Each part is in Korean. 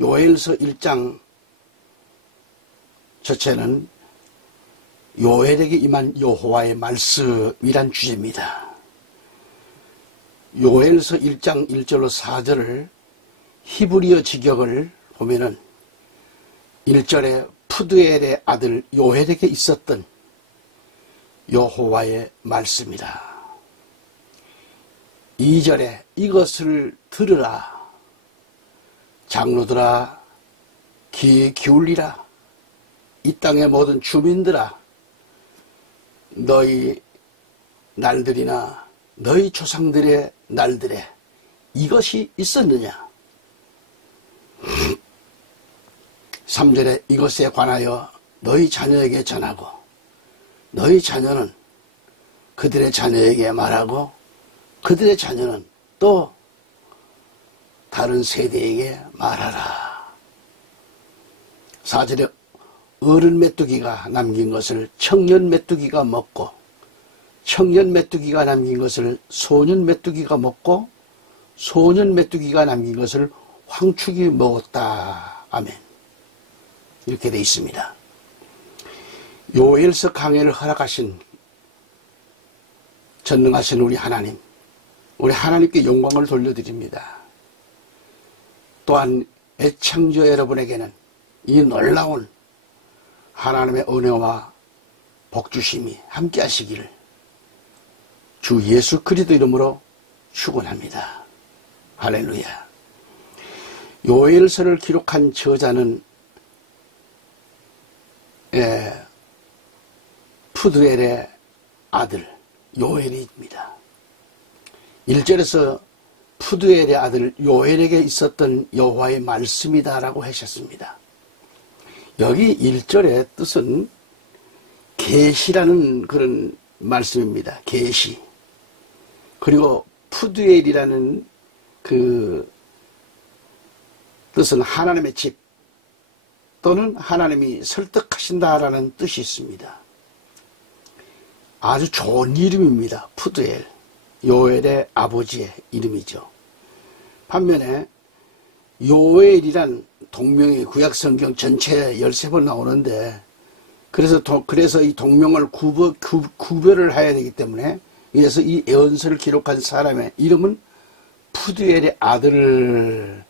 요엘서 1장 전체는 요엘에게 임한 여호와의 말씀이란 주제입니다. 요엘서 1장 1절로 4절을 히브리어 직역을 보면은 1절에 푸드엘의 아들 요엘에게 있었던 여호와의 말씀이라. 2절에 이것을 들으라. 장로들아 귀 기울이라. 이 땅의 모든 주민들아 너희 날들이나 너희 조상들의 날들에 이것이 있었느냐. 3절에 이것에 관하여 너희 자녀에게 전하고 너희 자녀는 그들의 자녀에게 말하고 그들의 자녀는 또 다른 세대에게 말하라. 4절에 어른 메뚜기가 남긴 것을 청년 메뚜기가 먹고 청년 메뚜기가 남긴 것을 소년 메뚜기가 먹고 소년 메뚜기가 남긴 것을 황축이 먹었다. 아멘. 이렇게 되어 있습니다. 요엘서 강해를 허락하신 전능하신 우리 하나님, 우리 하나님께 영광을 돌려드립니다. 또한 애청자 여러분에게는 이 놀라운 하나님의 은혜와 복주심이 함께 하시기를 주 예수 그리스도 이름으로 축원합니다. 할렐루야. 요엘서를 기록한 저자는 푸드엘의 아들 요엘입니다. 1절에서 푸드엘의 아들 요엘에게 있었던 여호와의 말씀이다 라고 하셨습니다. 여기 1절의 뜻은 계시라는 그런 말씀입니다. 계시. 그리고 푸드엘이라는 그 뜻은 하나님의 집 또는 하나님이 설득하신다라는 뜻이 있습니다. 아주 좋은 이름입니다. 푸드엘. 요엘의 아버지의 이름이죠. 반면에 요엘이란 동명이 구약성경 전체에 13번 나오는데 그래서 이 동명을 구별을 해야 되기 때문에 그래서 이 예언서를 기록한 사람의 이름은 푸드엘의 아들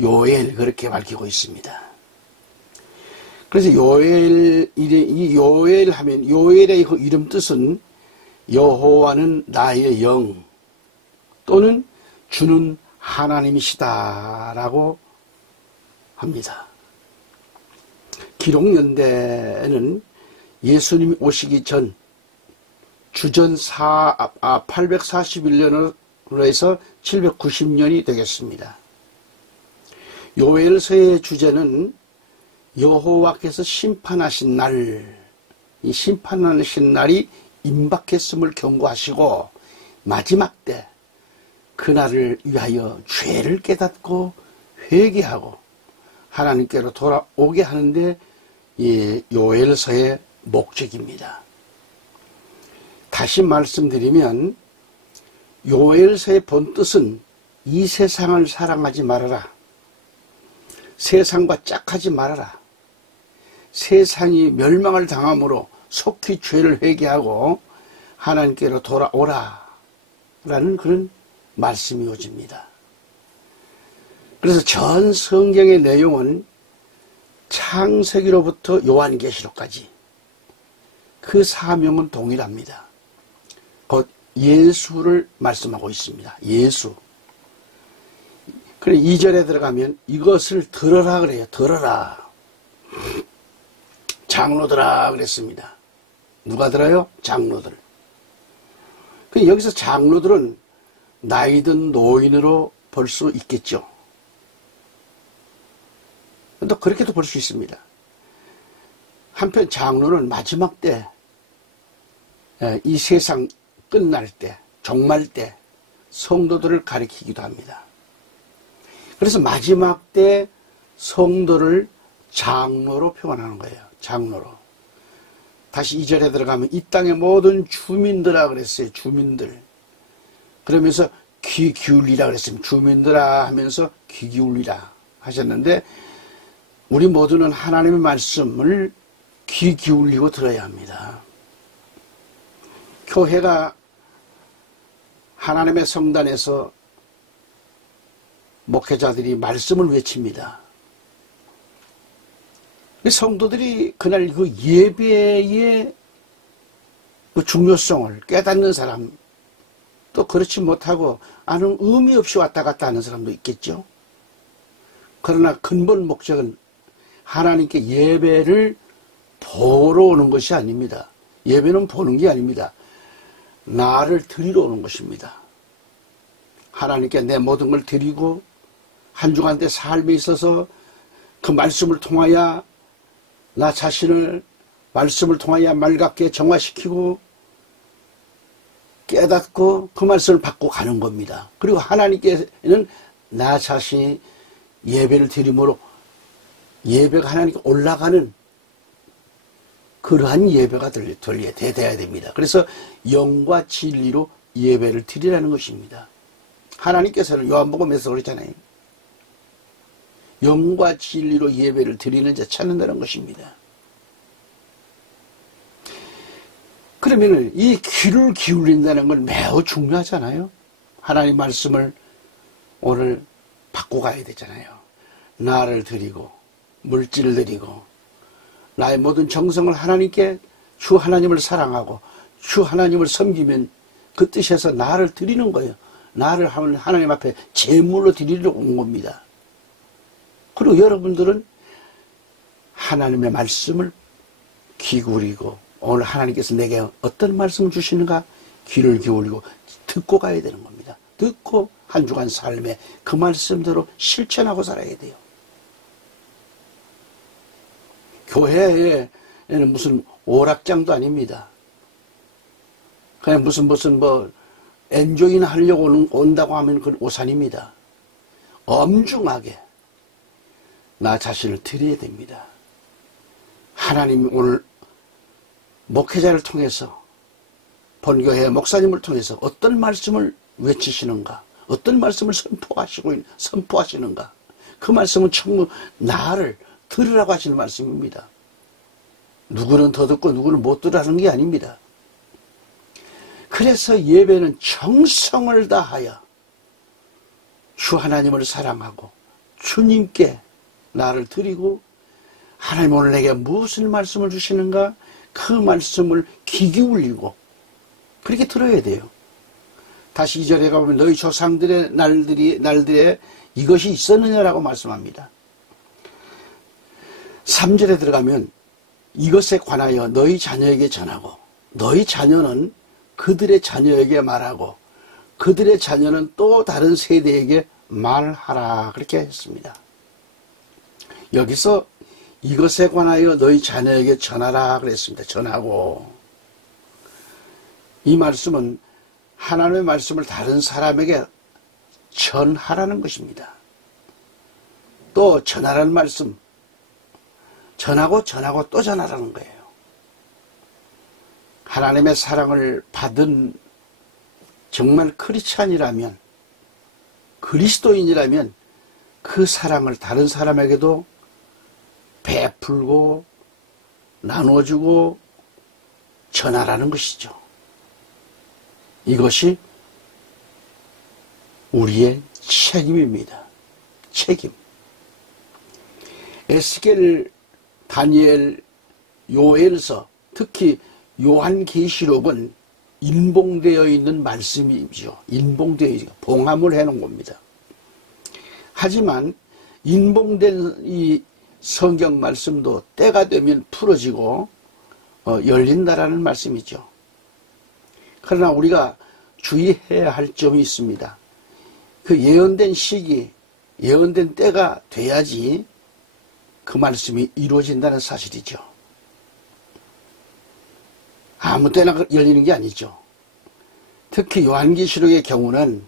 요엘 그렇게 밝히고 있습니다. 그래서 이 요엘 하면 요엘의 그 이름 뜻은 여호와는 나의 영 또는 주는 하나님이시다라고 합니다. 기록연대에는 예수님이 오시기 전 주전 841년으로 해서 790년이 되겠습니다. 요엘서의 주제는 여호와께서 심판하신 날, 이 심판하신 날이 임박했음을 경고하시고 마지막 때 그날을 위하여 죄를 깨닫고 회개하고 하나님께로 돌아오게 하는데 이 요엘서의 목적입니다. 다시 말씀드리면 요엘서의 본뜻은 이 세상을 사랑하지 말아라. 세상과 짝하지 말아라. 세상이 멸망을 당함으로 속히 죄를 회개하고 하나님께로 돌아오라 라는 그런 말씀이 오집니다. 그래서 전 성경의 내용은 창세기로부터 요한계시록까지 그 사명은 동일합니다. 곧 예수를 말씀하고 있습니다. 예수. 그래 2절에 들어가면 이것을 들어라 그래요. 들어라. 장로들아 그랬습니다. 누가 들어요? 장로들. 여기서 장로들은 나이든 노인으로 볼 수 있겠죠. 또 그렇게도 볼 수 있습니다. 한편 장로는 마지막 때, 이 세상 끝날 때, 종말 때 성도들을 가리키기도 합니다. 그래서 마지막 때 성도를 장로로 표현하는 거예요. 장로로. 다시 2절에 들어가면 이 땅의 모든 주민들아 그랬어요. 주민들. 그러면서 귀 기울이라 그랬습니다. 주민들아 하면서 귀 기울이라. 하셨는데 우리 모두는 하나님의 말씀을 귀 기울이고 들어야 합니다. 교회가 하나님의 성단에서 목회자들이 말씀을 외칩니다. 성도들이 그날 그 예배의 그 중요성을 깨닫는 사람, 또 그렇지 못하고 아는 의미 없이 왔다 갔다 하는 사람도 있겠죠. 그러나 근본 목적은 하나님께 예배를 보러 오는 것이 아닙니다. 예배는 보는 게 아닙니다. 나를 드리러 오는 것입니다. 하나님께 내 모든 걸 드리고 한 주간 내 삶에 있어서 그 말씀을 통하여 나 자신을 말씀을 통하여 맑게 정화시키고 깨닫고 그 말씀을 받고 가는 겁니다. 그리고 하나님께는 나 자신이 예배를 드림으로 예배가 하나님께 올라가는 그러한 예배가 돼야 됩니다. 그래서 영과 진리로 예배를 드리라는 것입니다. 하나님께서는 요한복음에서 그랬잖아요. 영과 진리로 예배를 드리는 자 찾는다는 것입니다. 그러면 이 귀를 기울인다는 건 매우 중요하잖아요. 하나님 말씀을 오늘 받고 가야 되잖아요. 나를 드리고 물질을 드리고 나의 모든 정성을 하나님께 주 하나님을 사랑하고 주 하나님을 섬기면 그 뜻에서 나를 드리는 거예요. 나를 하나님 앞에 제물로 드리러 온 겁니다. 그리고 여러분들은 하나님의 말씀을 기울이고 오늘 하나님께서 내게 어떤 말씀을 주시는가 귀를 기울이고 듣고 가야 되는 겁니다. 듣고 한 주간 삶에 그 말씀대로 실천하고 살아야 돼요. 교회에는 무슨 오락장도 아닙니다. 그냥 무슨 엔조이나 하려고 온다고 하면 그건 오산입니다. 엄중하게 나 자신을 드려야 됩니다. 하나님 오늘 목회자를 통해서 본교회 목사님을 통해서 어떤 말씀을 외치시는가, 어떤 말씀을 선포하시는가, 그 말씀은 전부 나를 들으라고 하시는 말씀입니다. 누구는 더 듣고 누구는 못 들으라는 게 아닙니다. 그래서 예배는 정성을 다하여 주 하나님을 사랑하고 주님께 나를 드리고 하나님 오늘 내게 무슨 말씀을 주시는가 그 말씀을 귀 기울이고 그렇게 들어야 돼요. 다시 2절에 가보면 너희 조상들의 날들에 이것이 있었느냐라고 말씀합니다. 3절에 들어가면 이것에 관하여 너희 자녀에게 전하고 너희 자녀는 그들의 자녀에게 말하고 그들의 자녀는 또 다른 세대에게 말하라 그렇게 했습니다. 여기서 이것에 관하여 너희 자녀에게 전하라 그랬습니다. 전하고 이 말씀은 하나님의 말씀을 다른 사람에게 전하라는 것입니다. 또 전하라는 말씀 전하고 또 전하라는 거예요. 하나님의 사랑을 받은 정말 크리스찬이라면 그리스도인이라면 그 사랑을 다른 사람에게도 베풀고 나눠주고 전하라는 것이죠. 이것이 우리의 책임입니다. 책임. 에스겔, 다니엘, 요엘서, 특히 요한계시록은 인봉되어 있는 말씀이죠. 인봉되어 있고 봉함을 해놓은 겁니다. 하지만 인봉된 이 성경 말씀도 때가 되면 풀어지고 열린다라는 말씀이죠. 그러나 우리가 주의해야 할 점이 있습니다. 그 예언된 시기, 예언된 때가 돼야지 그 말씀이 이루어진다는 사실이죠. 아무 때나 열리는 게 아니죠. 특히 요한계시록의 경우는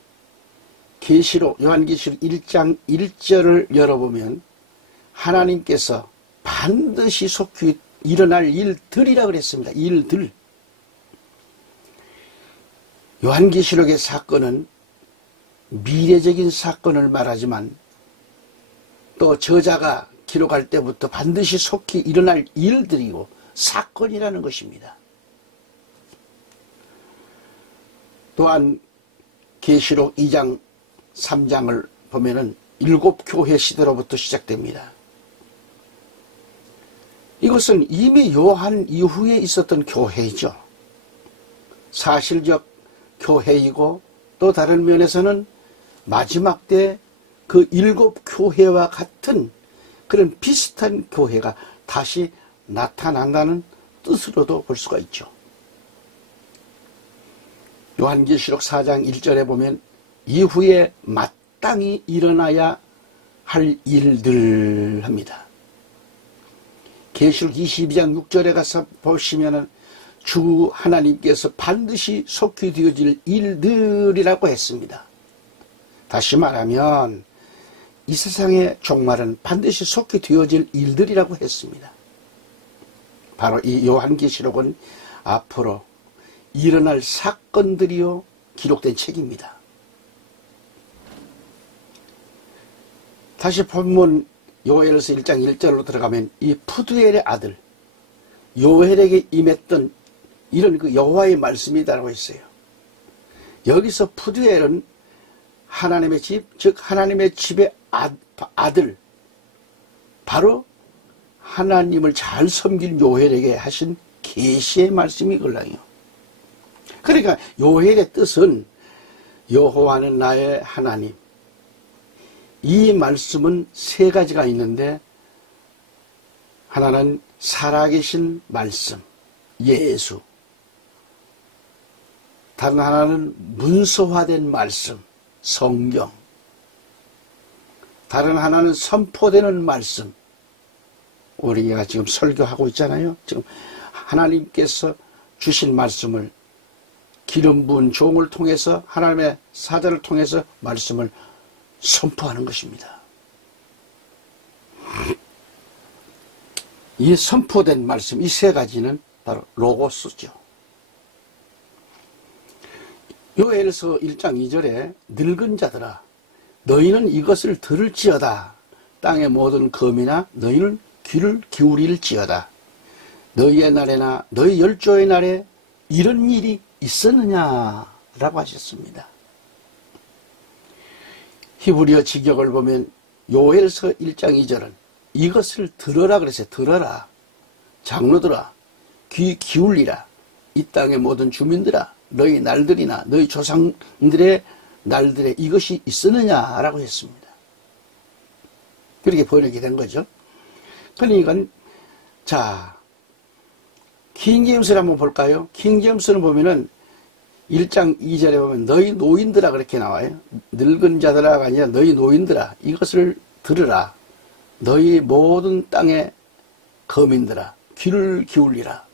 요한계시록 1장 1절을 열어보면 하나님께서 반드시 속히 일어날 일들이라 그랬습니다. 일들. 요한계시록의 사건은 미래적인 사건을 말하지만 또 저자가 기록할 때부터 반드시 속히 일어날 일들이고 사건이라는 것입니다. 또한 계시록 2장 3장을 보면은 7 교회 시대로부터 시작됩니다. 이것은 이미 요한 이후에 있었던 교회이죠. 사실적 교회이고 또 다른 면에서는 마지막 때 그 7 교회와 같은 그런 비슷한 교회가 다시 나타난다는 뜻으로도 볼 수가 있죠. 요한계시록 4장 1절에 보면 이후에 마땅히 일어나야 할 일들 합니다. 계시록 22장 6절에 가서 보시면은 주 하나님께서 반드시 속히 되어질 일들이라고 했습니다. 다시 말하면 이 세상의 종말은 반드시 속히 되어질 일들이라고 했습니다. 바로 이 요한계시록은 앞으로 일어날 사건들이요 기록된 책입니다. 다시 본문 요엘서 1장 1절로 들어가면 이 푸드엘의 아들 요엘에게 임했던 이런 그 여호와의 말씀이라고 했어요. 여기서 푸드엘은 하나님의 집, 즉 하나님의 집의 아들, 바로 하나님을 잘 섬길 요엘에게 하신 계시의 말씀이걸랑요. 그러니까 요엘의 뜻은 여호와는 나의 하나님. 이 말씀은 세 가지가 있는데 하나는 살아계신 말씀, 예수. 다른 하나는 문서화된 말씀, 성경. 다른 하나는 선포되는 말씀. 우리가 지금 설교하고 있잖아요. 지금 하나님께서 주신 말씀을 기름 부은 종을 통해서 하나님의 사자를 통해서 말씀을 선포하는 것입니다. 이 선포된 말씀, 이 세 가지는 바로 로고스죠. 요엘서 1장 2절에 늙은 자들아 너희는 이것을 들을지어다. 땅의 모든 검이나 너희는 귀를 기울일지어다. 너희의 날에나 너희 열조의 날에 이런 일이 있었느냐라고 하셨습니다. 히브리어 직역을 보면 요엘서 1장 2절은 이것을 들어라 그랬어요. 들어라. 장로들아 귀 기울이라. 이 땅의 모든 주민들아 너희 날들이나 너희 조상들의 날들에 이것이 있었느냐라고 했습니다. 그렇게 번역이 된 거죠. 그러니까 자 킹제임스를 한번 볼까요? 킹제임스는 보면은 1장 2절에 보면 너희 노인들아 그렇게 나와요. 늙은 자들아가 아니라 너희 노인들아 이것을 들으라. 너희 모든 땅의 거민들아 귀를 기울이라.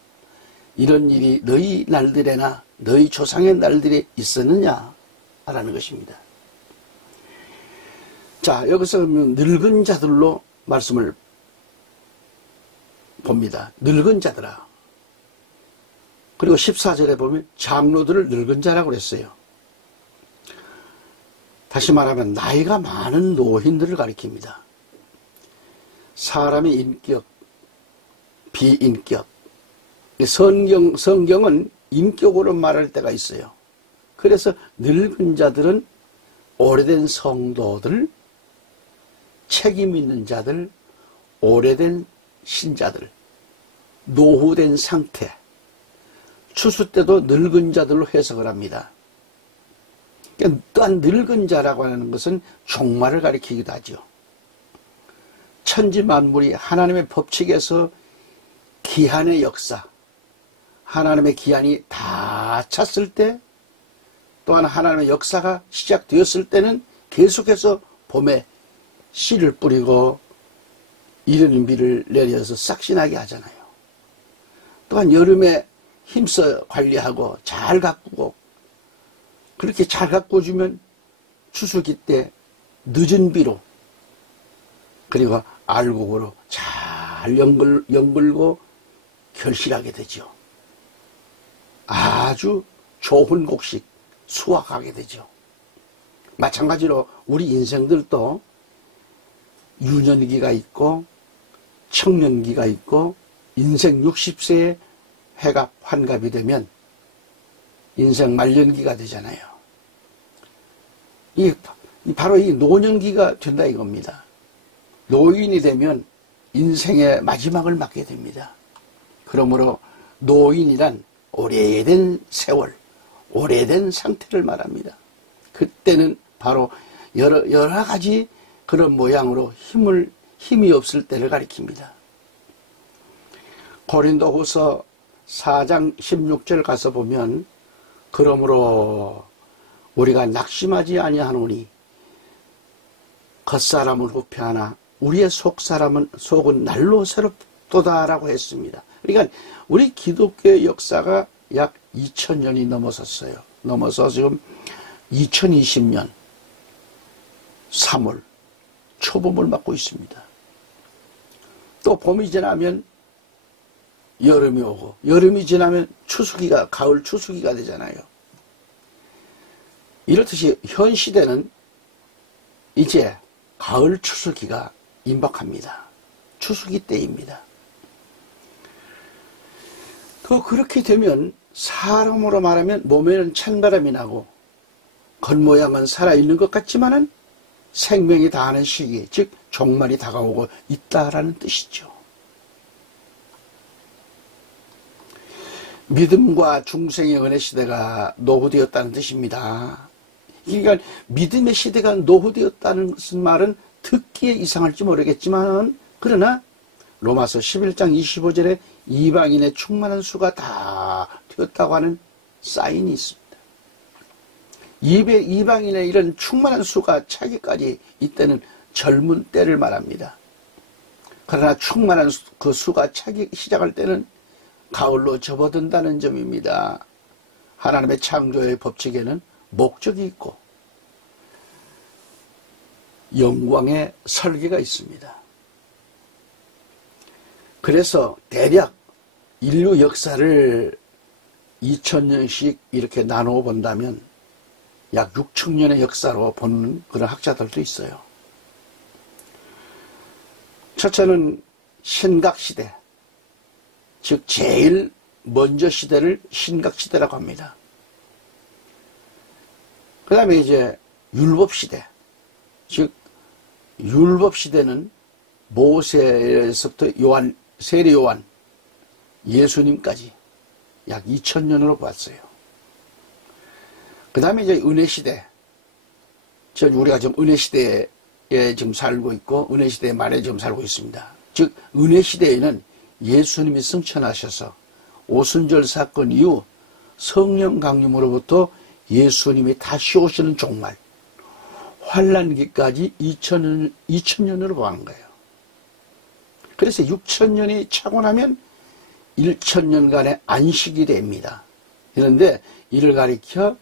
이런 일이 너희 날들에나 너희 조상의 날들에 있었느냐 라는 것입니다. 자 여기서 늙은 자들로 말씀을 봅니다. 늙은 자들아. 그리고 14절에 보면 장로들을 늙은 자라고 그랬어요. 다시 말하면 나이가 많은 노인들을 가리킵니다. 사람의 인격, 비인격. 성경은 인격으로 말할 때가 있어요. 그래서 늙은 자들은 오래된 성도들, 책임 있는 자들, 오래된 신자들, 노후된 상태, 추수 때도 늙은 자들로 해석을 합니다. 또한 늙은 자라고 하는 것은 종말을 가리키기도 하죠. 천지 만물이 하나님의 법칙에서 기한의 역사, 하나님의 기한이 다 찼을 때, 또한 하나님의 역사가 시작되었을 때는 계속해서 봄에 씨를 뿌리고 이른 비를 내려서 싹신하게 하잖아요. 또한 여름에 힘써 관리하고 잘 가꾸고 그렇게 잘 가꿔주면 추수기 때 늦은 비로 그리고 알곡으로 잘 연글고 결실하게 되죠. 아주 좋은 곡식 수확하게 되죠. 마찬가지로 우리 인생들도 유년기가 있고 청년기가 있고 인생 60세에 회갑 환갑이 되면 인생 말년기가 되잖아요. 바로 이 노년기가 된다 이겁니다. 노인이 되면 인생의 마지막을 맞게 됩니다. 그러므로 노인이란 오래된 세월, 오래된 상태를 말합니다. 그때는 바로 여러 가지 그런 모양으로 힘이 없을 때를 가리킵니다. 고린도후서 4장 16절 가서 보면 그러므로 우리가 낙심하지 아니하노니 겉사람은 후패하나 우리의 속은 날로 새롭도다라고 했습니다. 그러니까 우리 기독교의 역사가 약 2000년이 넘어섰어요. 넘어서 지금 2020년 3월 초봄을 맞고 있습니다. 또 봄이 지나면 여름이 오고 여름이 지나면 가을 추수기가 되잖아요. 이렇듯이 현 시대는 이제 가을 추수기가 임박합니다. 추수기 때입니다. 그렇게 되면 사람으로 말하면 몸에는 찬바람이 나고 겉모양은 살아있는 것 같지만은 생명이 다하는 시기, 즉 종말이 다가오고 있다라는 뜻이죠. 믿음과 중생의 은혜 시대가 노후되었다는 뜻입니다. 그러니까 믿음의 시대가 노후되었다는 말은 듣기에 이상할지 모르겠지만 그러나 로마서 11장 25절에 이방인의 충만한 수가 다 되었다고 하는 사인이 있습니다. 이방인의 이런 충만한 수가 차기까지 이때는 젊은 때를 말합니다. 그러나 충만한 그 수가 차기 시작할 때는 가을로 접어든다는 점입니다. 하나님의 창조의 법칙에는 목적이 있고 영광의 설계가 있습니다. 그래서 대략 인류 역사를 2000년씩 이렇게 나누어 본다면 약 6000년의 역사로 보는 그런 학자들도 있어요. 첫째는 신각시대, 즉 제일 먼저 시대를 신각시대라고 합니다. 그 다음에 이제 율법시대, 즉 율법시대는 모세에서부터 세례 요한, 예수님까지 약 2000년으로 봤어요. 그 다음에 이제 은혜시대, 우리가 지금 은혜시대에 지금 살고 있고 은혜시대 말에 지금 살고 있습니다. 즉 은혜시대에는 예수님이 승천하셔서 오순절 사건 이후 성령 강림으로부터 예수님이 다시 오시는 종말, 환란기까지 2000년으로 보는 거예요. 그래서 6000년이 차고 나면 1000년간의 안식이 됩니다. 그런데 이를 가리켜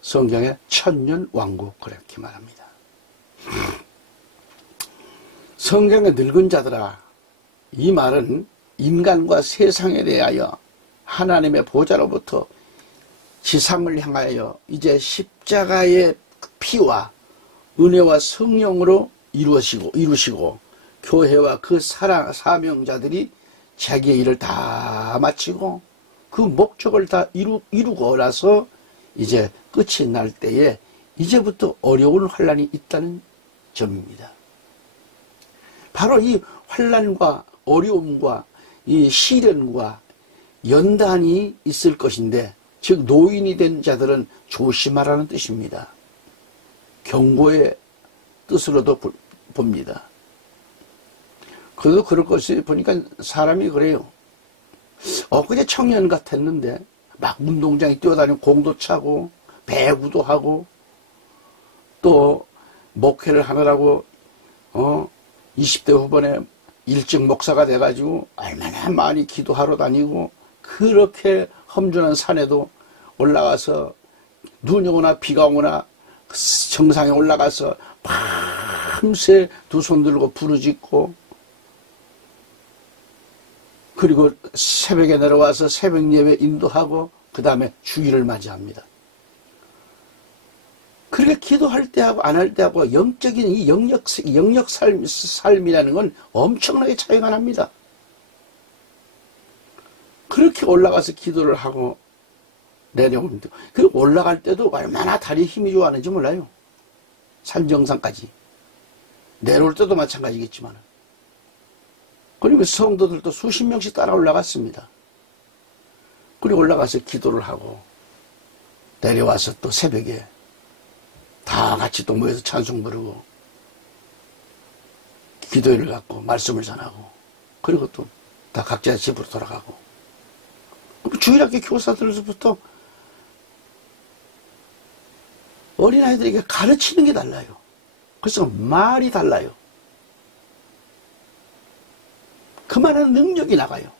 성경에 천년왕국 그렇게 말합니다. 성경의 늙은 자들아, 이 말은 인간과 세상에 대하여 하나님의 보좌로부터 지상을 향하여 이제 십자가의 피와 은혜와 성령으로 이루시고 교회와 그 사명자들이 자기의 일을 다 마치고 그 목적을 다 이루고 나서 이제 끝이 날 때에 이제부터 어려운 환란이 있다는 점입니다. 바로 이 환란과 어려움과 이 시련과 연단이 있을 것인데, 즉 노인이 된 자들은 조심하라는 뜻입니다. 경고의 뜻으로도 봅니다. 그래도 그럴 것이 보니까 사람이 그래요. 엊그제 청년 같았는데 막 운동장에 뛰어다니고 공도 차고 배구도 하고 또 목회를 하느라고 20대 후반에 일찍 목사가 돼가지고 얼마나 많이 기도하러 다니고 그렇게 험준한 산에도 올라가서 눈이 오나 비가 오나 정상에 올라가서 밤새 두 손 들고 부르짖고 그리고 새벽에 내려와서 새벽 예배 인도하고 그 다음에 주일을 맞이합니다. 그렇게 기도할 때하고 안 할 때하고 영적인 이 영역 삶이라는 건 엄청나게 차이가 납니다. 그렇게 올라가서 기도를 하고 내려오는데, 그 올라갈 때도 얼마나 다리에 힘이 좋아하는지 몰라요. 산 정상까지. 내려올 때도 마찬가지겠지만. 그리고 성도들도 수십 명씩 따라 올라갔습니다. 그리고 올라가서 기도를 하고 내려와서 또 새벽에 다 같이 또 모여서 찬송 부르고 기도회를 갖고 말씀을 전하고 그리고 또 다 각자 집으로 돌아가고 주일학교 교사들로부터 어린아이들에게 가르치는 게 달라요. 그래서 말이 달라요. 그만한 능력이 나가요.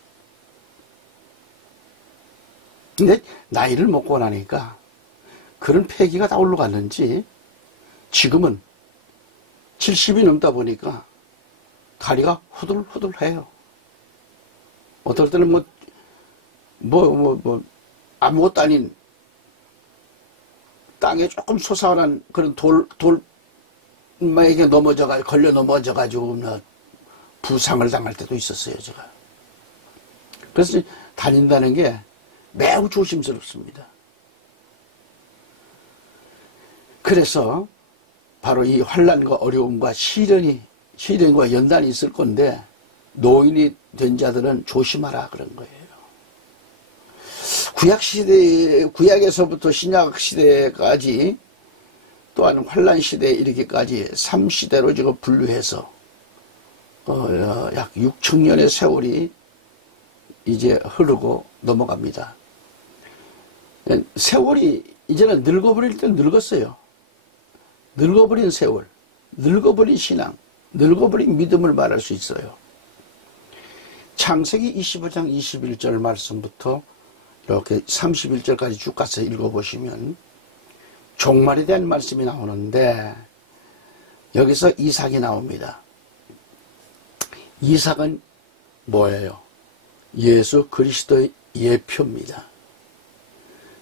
근데 나이를 먹고 나니까 그런 패기가 다 올라갔는지 지금은 70이 넘다 보니까 다리가 후들후들해요. 어떨 때는 아무것도 아닌 땅에 조금 솟아난 그런 돌에게 걸려 넘어져가지고 부상을 당할 때도 있었어요, 제가. 그래서 다닌다는 게 매우 조심스럽습니다. 그래서 바로 이 환난과 어려움과 시련과 연단이 있을 건데 노인이 된 자들은 조심하라 그런 거예요. 구약에서부터 신약 시대까지 또한 환난 시대에 이르기까지 3시대로 지금 분류해서 약 6천년의 세월이 이제 흐르고 넘어갑니다. 세월이 이제는 늙어버릴 때 늙었어요. 늙어버린 세월, 늙어버린 신앙, 늙어버린 믿음을 말할 수 있어요. 창세기 25장 21절 말씀부터 이렇게 31절까지 쭉 가서 읽어보시면 종말에 대한 말씀이 나오는데 여기서 이삭이 나옵니다. 이삭은 뭐예요? 예수 그리스도의 예표입니다.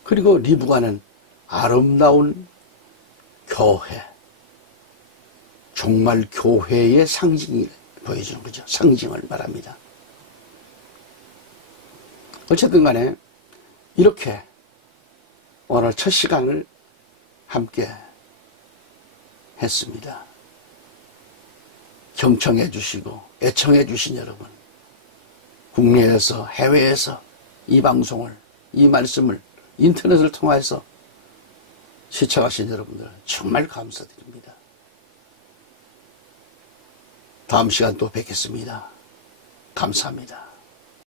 그리고 리브가는 아름다운 교회, 종말 교회의 상징을 보여주는 거죠. 상징을 말합니다. 어쨌든 간에 이렇게 오늘 첫 시간을 함께 했습니다. 경청해 주시고 애청해 주신 여러분, 국내에서 해외에서 이 방송을, 이 말씀을 인터넷을 통해서 시청하신 여러분들 정말 감사드립니다. 다음 시간 또 뵙겠습니다. 감사합니다.